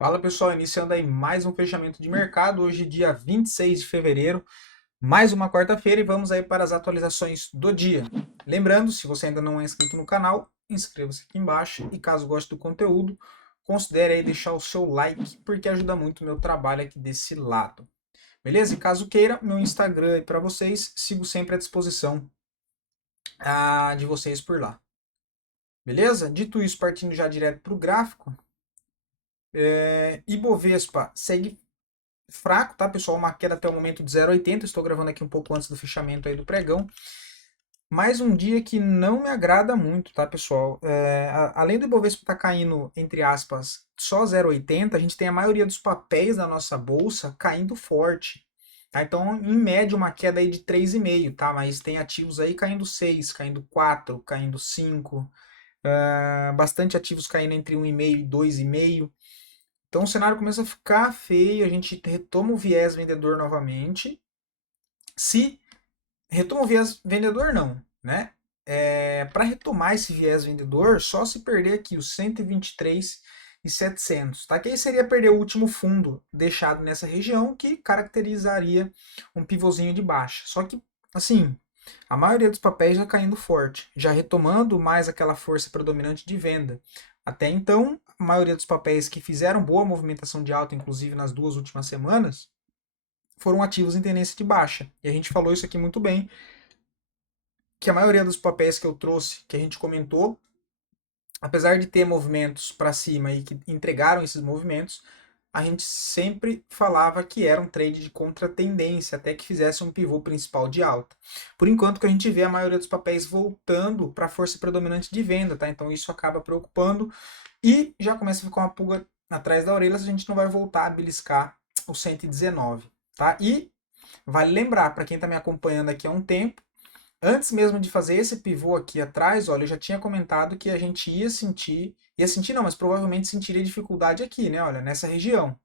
Fala pessoal, iniciando aí mais um fechamento de mercado, hoje dia 26 de fevereiro, mais uma quarta-feira e vamos aí para as atualizações do dia. Lembrando, se você ainda não é inscrito no canal, inscreva-se aqui embaixo e caso goste do conteúdo, considere aí deixar o seu like, porque ajuda muito o meu trabalho aqui desse lado. Beleza? E caso queira, meu Instagram aí para vocês, sigo sempre à disposição de vocês por lá. Beleza? Dito isso, partindo já direto para o gráfico, Ibovespa segue fraco, tá, pessoal? Uma queda até o momento de 0,80. Estou gravando aqui um pouco antes do fechamento aí do pregão. Mais um dia que não me agrada muito, tá, pessoal? Além do Ibovespa estar caindo, entre aspas, só 0,80, a gente tem a maioria dos papéis da nossa bolsa caindo forte. Tá? Então, em média, uma queda aí de 3,5, tá? Mas tem ativos aí caindo 6, caindo 4, caindo 5. Bastante ativos caindo entre 1,5 e 2,5. Então o cenário começa a ficar feio, a gente retoma o viés vendedor novamente. Se retoma o viés vendedor, não, né? Para retomar esse viés vendedor, só se perder aqui os 123.700, tá? Que aí seria perder o último fundo deixado nessa região, que caracterizaria um pivôzinho de baixa. Só que, assim, a maioria dos papéis já caindo forte, já retomando mais aquela força predominante de venda. Até então, a maioria dos papéis que fizeram boa movimentação de alta, inclusive nas duas últimas semanas, foram ativos em tendência de baixa. E a gente falou isso aqui muito bem, que a maioria dos papéis que eu trouxe, que a gente comentou, apesar de ter movimentos para cima e que entregaram esses movimentos, a gente sempre falava que era um trade de contratendência, até que fizesse um pivô principal de alta. Por enquanto que a gente vê a maioria dos papéis voltando para a força predominante de venda, tá? Então isso acaba preocupando e já começa a ficar uma pulga atrás da orelha se a gente não vai voltar a beliscar o 119, tá? E vale lembrar, para quem está me acompanhando aqui há um tempo, antes mesmo de fazer esse pivô aqui atrás, olha, eu já tinha comentado que a gente ia sentir não, mas provavelmente sentiria dificuldade aqui, né? Olha, nessa região.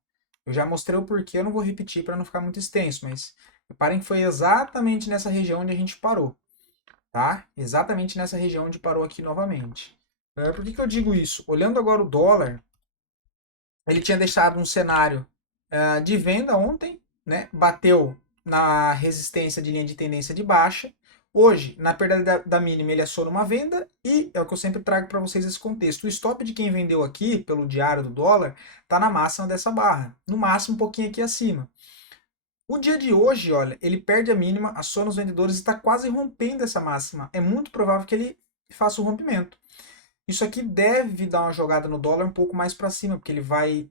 Eu já mostrei o porquê, eu não vou repetir para não ficar muito extenso, mas reparem que foi exatamente nessa região onde a gente parou, tá? Exatamente nessa região onde parou aqui novamente. Por que que eu digo isso? Olhando agora o dólar, ele tinha deixado um cenário de venda ontem, né? Bateu na resistência de linha de tendência de baixa. Hoje, na perda da mínima, ele aciona uma venda e é o que eu sempre trago para vocês esse contexto. O stop de quem vendeu aqui, pelo diário do dólar, está na máxima dessa barra. No máximo, um pouquinho aqui acima. O dia de hoje, olha, ele perde a mínima, aciona os vendedores e está quase rompendo essa máxima. É muito provável que ele faça o rompimento. Isso aqui deve dar uma jogada no dólar um pouco mais para cima, porque ele vai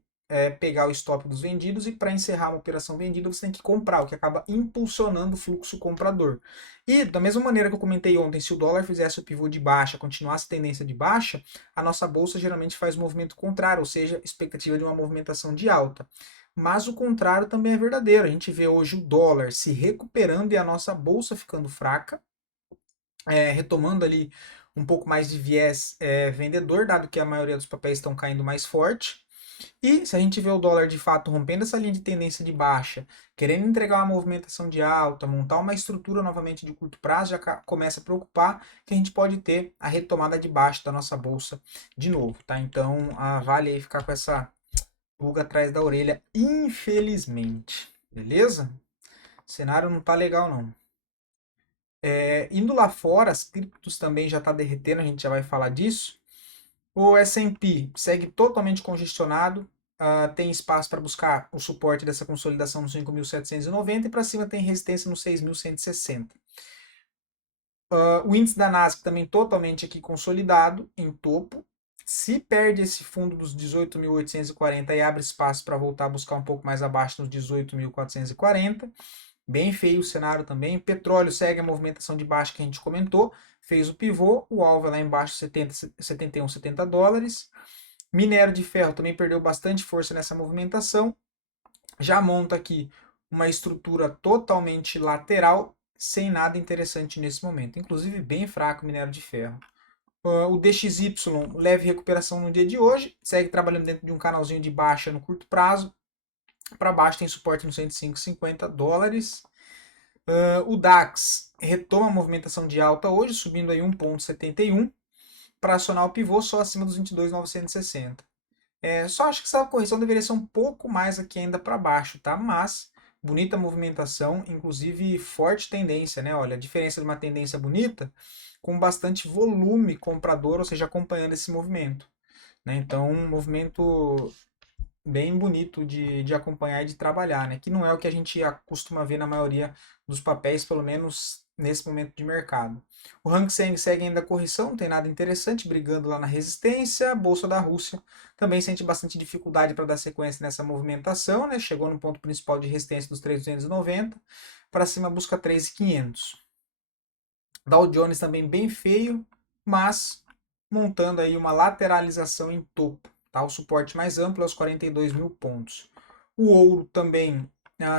pegar o stop dos vendidos e para encerrar uma operação vendida você tem que comprar, o que acaba impulsionando o fluxo comprador. E da mesma maneira que eu comentei ontem, se o dólar fizesse o pivô de baixa, continuasse a tendência de baixa, a nossa bolsa geralmente faz o movimento contrário, ou seja, expectativa de uma movimentação de alta. Mas o contrário também é verdadeiro. A gente vê hoje o dólar se recuperando e a nossa bolsa ficando fraca, retomando ali um pouco mais de viés vendedor, dado que a maioria dos papéis estão caindo mais forte. E se a gente vê o dólar de fato rompendo essa linha de tendência de baixa, querendo entregar uma movimentação de alta, montar uma estrutura novamente de curto prazo, já começa a preocupar que a gente pode ter a retomada de baixo da nossa bolsa de novo, tá? Então, vale aí ficar com essa pulga atrás da orelha, infelizmente. Beleza? O cenário não tá legal não. Indo lá fora, as criptos também já está derretendo, a gente já vai falar disso. O S&P segue totalmente congestionado, tem espaço para buscar o suporte dessa consolidação no 5.790 e para cima tem resistência no 6.160. O índice da Nasdaq também totalmente aqui consolidado, em topo. Se perde esse fundo dos 18.840 e abre espaço para voltar a buscar um pouco mais abaixo nos 18.440. Bem feio o cenário também. Petróleo segue a movimentação de baixa que a gente comentou. Fez o pivô, o alvo é lá embaixo, 71, 70 dólares. Minério de ferro também perdeu bastante força nessa movimentação. Já monta aqui uma estrutura totalmente lateral, sem nada interessante nesse momento. Inclusive bem fraco o minério de ferro. O DXY, leve recuperação no dia de hoje. Segue trabalhando dentro de um canalzinho de baixa no curto prazo. Para baixo tem suporte no 105,50 dólares. O DAX retoma a movimentação de alta hoje, subindo aí 1,71 para acionar o pivô só acima dos 22.960. Só acho que essa correção deveria ser um pouco mais aqui ainda para baixo, tá? Mas bonita movimentação, inclusive forte tendência, né? Olha, a diferença de uma tendência bonita com bastante volume comprador, ou seja, acompanhando esse movimento, né? Então, um movimento bem bonito de acompanhar e de trabalhar, né? Que não é o que a gente costuma ver na maioria dos papéis, pelo menos nesse momento de mercado. O Hang Seng segue ainda a correção, não tem nada interessante, brigando lá na resistência. A Bolsa da Rússia também sente bastante dificuldade para dar sequência nessa movimentação, né? Chegou no ponto principal de resistência dos 3.290, para cima busca 3.500. Dow Jones também bem feio, mas montando aí uma lateralização em topo. Tá? O suporte mais amplo é os 42 mil pontos. O ouro também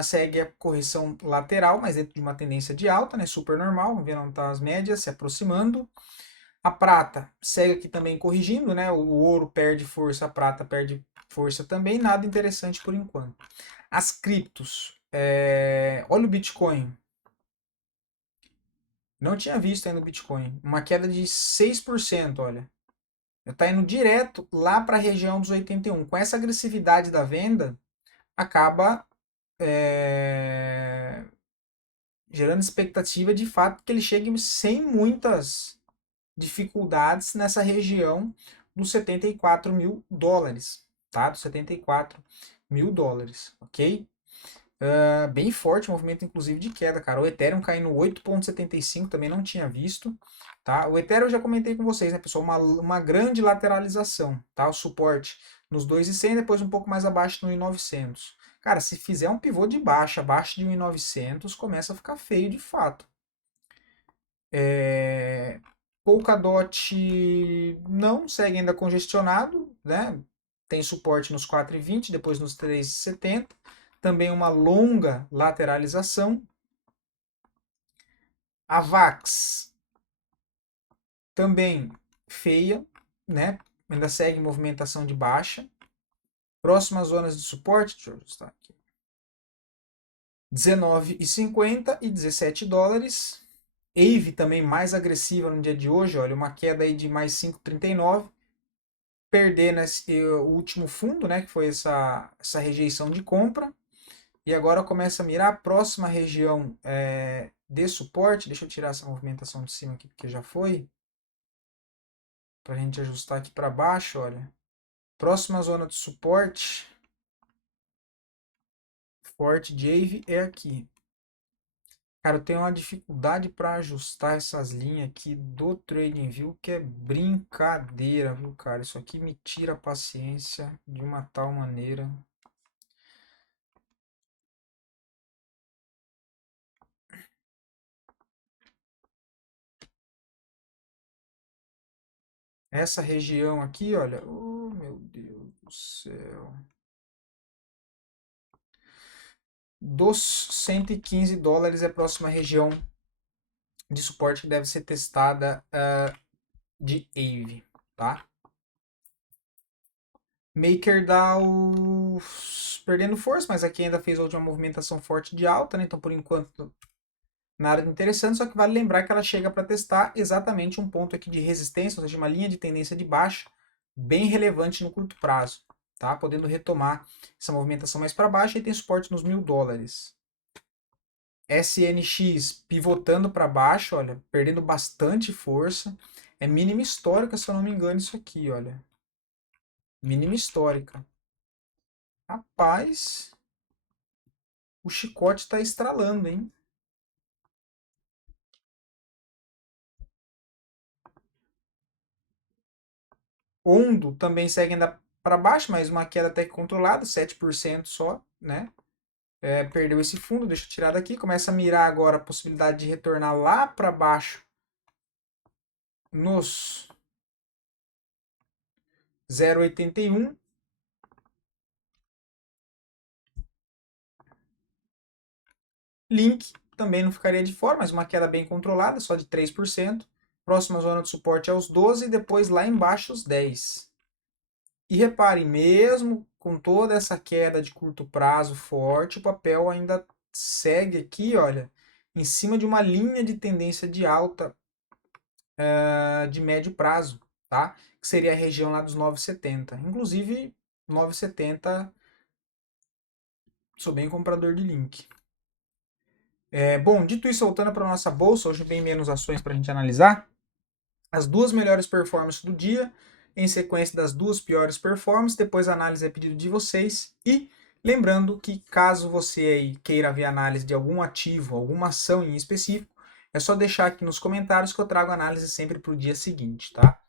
segue a correção lateral, mas dentro de uma tendência de alta, né? Super normal. Vamos ver onde estão as médias se aproximando. A prata segue aqui também corrigindo, né? O ouro perde força, a prata perde força também. Nada interessante por enquanto. As criptos. Olha o Bitcoin. Não tinha visto ainda o Bitcoin. Uma queda de 6%, olha. Está indo direto lá para a região dos 81. Com essa agressividade da venda, acaba gerando expectativa de fato que ele chegue sem muitas dificuldades nessa região dos 74 mil dólares. Tá? Dos 74 mil dólares, ok? Bem forte, movimento inclusive de queda, cara. O Ethereum caindo 8,75, também não tinha visto, tá? O Ethereum eu já comentei com vocês, né, pessoal? Uma grande lateralização, tá? O suporte nos 2.100, depois um pouco mais abaixo no 1.900. Cara, se fizer um pivô de baixa, abaixo de 1.900, começa a ficar feio de fato. Polkadot não segue ainda congestionado, né? Tem suporte nos 4,20, depois nos 3,70. Também uma longa lateralização. A VAX também feia, né? Ainda segue movimentação de baixa. Próximas zonas de suporte, deixa eu ajustar aqui. 19,50 e 17 dólares. AVE também mais agressiva no dia de hoje, olha, uma queda aí de mais 5,39. Perder nesse, o último fundo, né, que foi essa rejeição de compra. E agora começa a mirar a próxima região de suporte. Deixa eu tirar essa movimentação de cima aqui, porque já foi. Para a gente ajustar aqui para baixo, olha. Próxima zona de suporte forte de AVE é aqui. Cara, eu tenho uma dificuldade para ajustar essas linhas aqui do TradingView, que é brincadeira, viu, cara? Isso aqui me tira a paciência de uma tal maneira. Essa região aqui, olha, oh meu Deus do céu. Dos 115 dólares é a próxima região de suporte que deve ser testada de AVE, tá? MakerDAO perdendo força, mas aqui ainda fez a última movimentação forte de alta, né? Então por enquanto nada de interessante, só que vale lembrar que ela chega para testar exatamente um ponto aqui de resistência, ou seja, uma linha de tendência de baixa bem relevante no curto prazo, tá? Podendo retomar essa movimentação mais para baixo e tem suporte nos 1.000 dólares. SNX pivotando para baixo, olha, perdendo bastante força. É mínima histórica, se eu não me engano, isso aqui, olha. Mínima histórica. Rapaz, o chicote está estralando, hein? Ondo também segue ainda para baixo, mas uma queda até que controlada, 7% só, né? Perdeu esse fundo, deixa eu tirar daqui. Começa a mirar agora a possibilidade de retornar lá para baixo nos 0,81. Link também não ficaria de fora, mas uma queda bem controlada, só de 3%. Próxima zona de suporte é os 12 e depois lá embaixo os 10. E reparem, mesmo com toda essa queda de curto prazo forte, o papel ainda segue aqui, olha, em cima de uma linha de tendência de alta de médio prazo, tá? Que seria a região lá dos 9,70. Inclusive, 9,70. Sou bem comprador de link. Bom, dito isso, voltando para nossa bolsa, hoje bem menos ações para a gente analisar. As duas melhores performances do dia, em sequência das duas piores performances, depois a análise é pedido de vocês. E lembrando que caso você aí queira ver análise de algum ativo, alguma ação em específico, é só deixar aqui nos comentários que eu trago análise sempre para o dia seguinte, tá?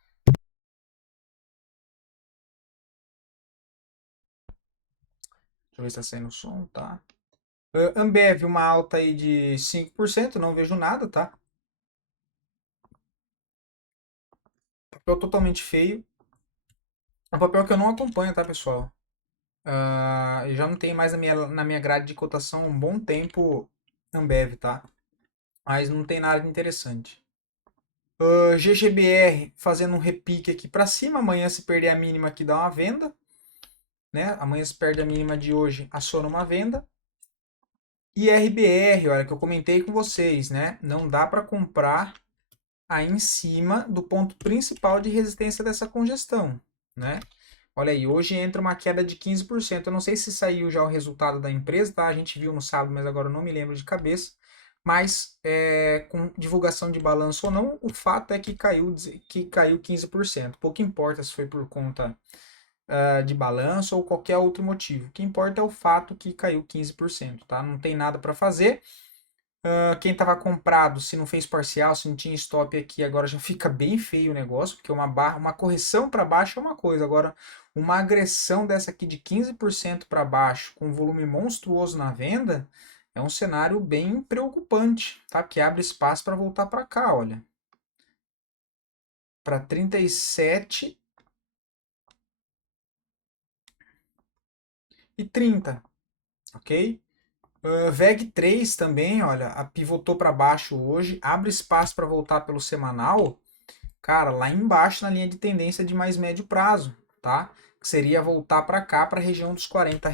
Deixa eu ver se está saindo o som, tá? Ambev, uma alta aí de 5%, não vejo nada, tá? Papel totalmente feio. É um papel que eu não acompanho, tá, pessoal? Eu já não tenho mais na minha grade de cotação há um bom tempo Ambev, tá? Mas não tem nada de interessante. GGBR fazendo um repique aqui para cima. Amanhã, se perder a mínima aqui, dá uma venda. Né? Amanhã, se perde a mínima de hoje, aciona uma venda. E RBR, olha, que eu comentei com vocês, né? Não dá para comprar aí em cima do ponto principal de resistência dessa congestão, né? Olha aí, hoje entra uma queda de 15%. Eu não sei se saiu já o resultado da empresa, tá? A gente viu no sábado, mas agora eu não me lembro de cabeça. Mas com divulgação de balanço ou não, o fato é que caiu 15%. Pouco importa se foi por conta de balanço ou qualquer outro motivo. O que importa é o fato que caiu 15%, tá? Não tem nada para fazer. Quem estava comprado, se não fez parcial, se não tinha stop aqui, agora já fica bem feio o negócio, porque uma correção para baixo é uma coisa, agora uma agressão dessa aqui de 15% para baixo, com um volume monstruoso na venda, é um cenário bem preocupante, tá? Que abre espaço para voltar para cá, olha. Para 37 e 30, ok? VEG 3 também, olha, pivotou para baixo hoje, abre espaço para voltar pelo semanal. Cara, lá embaixo na linha de tendência de mais médio prazo, tá? Que seria voltar para cá, para a região dos R$ 40,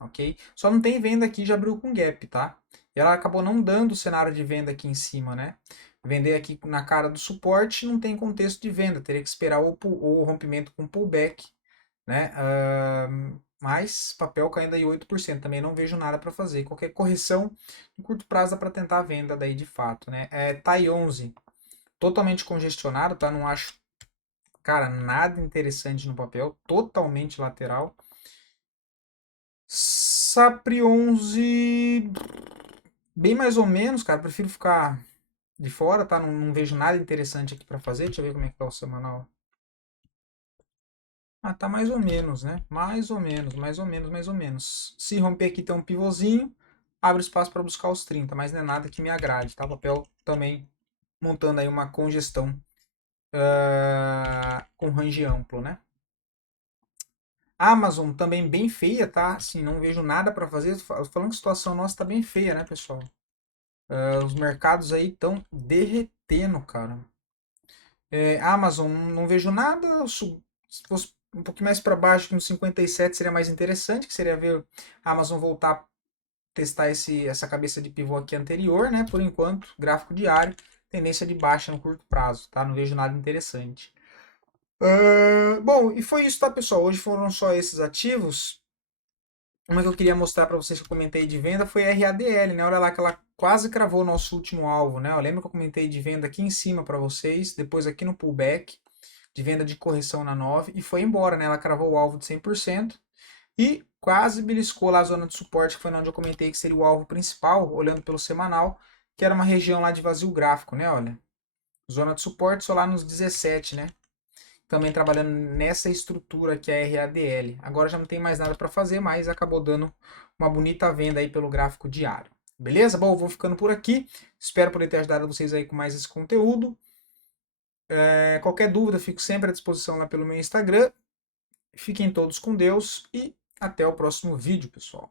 ok? Só não tem venda aqui, já abriu com gap, tá? E ela acabou não dando o cenário de venda aqui em cima, né? Vender aqui na cara do suporte não tem contexto de venda, teria que esperar o rompimento com pullback, né? Mas papel caindo aí 8%, também não vejo nada para fazer. Qualquer correção no curto prazo dá para tentar a venda daí de fato, né? TAI 11 totalmente congestionado, tá? Não acho, cara, nada interessante no papel, totalmente lateral. Sapri 11, bem mais ou menos, cara, prefiro ficar de fora, tá? Não vejo nada interessante aqui para fazer. Deixa eu ver como é que tá o semanal. Tá mais ou menos, né? Mais ou menos, mais ou menos, mais ou menos. Se romper aqui tem um pivôzinho, abre espaço para buscar os 30, mas não é nada que me agrade, tá? O papel também montando aí uma congestão com range amplo, né? Amazon também bem feia, tá? Assim, não vejo nada para fazer. Falando que a situação nossa tá bem feia, né, pessoal? Os mercados aí estão derretendo, cara. Amazon, não vejo nada. Se fosse um pouquinho mais para baixo, que no 57 seria mais interessante, que seria ver a Amazon voltar a testar essa cabeça de pivô aqui anterior, né? Por enquanto, gráfico diário, tendência de baixa no curto prazo, tá? Não vejo nada interessante. Bom, e foi isso, tá, pessoal? Hoje foram só esses ativos. Uma que eu queria mostrar para vocês que eu comentei de venda foi a RADL, né? Olha lá que ela quase cravou o nosso último alvo, né? Eu lembro que eu comentei de venda aqui em cima para vocês, depois aqui no pullback, de venda de correção na 9 e foi embora, né? Ela cravou o alvo de 100% e quase beliscou lá a zona de suporte, que foi onde eu comentei que seria o alvo principal, olhando pelo semanal, que era uma região lá de vazio gráfico, né? Olha, zona de suporte só lá nos 17, né? Também trabalhando nessa estrutura que é a RADL. Agora já não tem mais nada para fazer, mas acabou dando uma bonita venda aí pelo gráfico diário. Beleza? Bom, vou ficando por aqui. Espero poder ter ajudado vocês aí com mais esse conteúdo. Qualquer dúvida, fico sempre à disposição lá pelo meu Instagram. Fiquem todos com Deus e até o próximo vídeo, pessoal.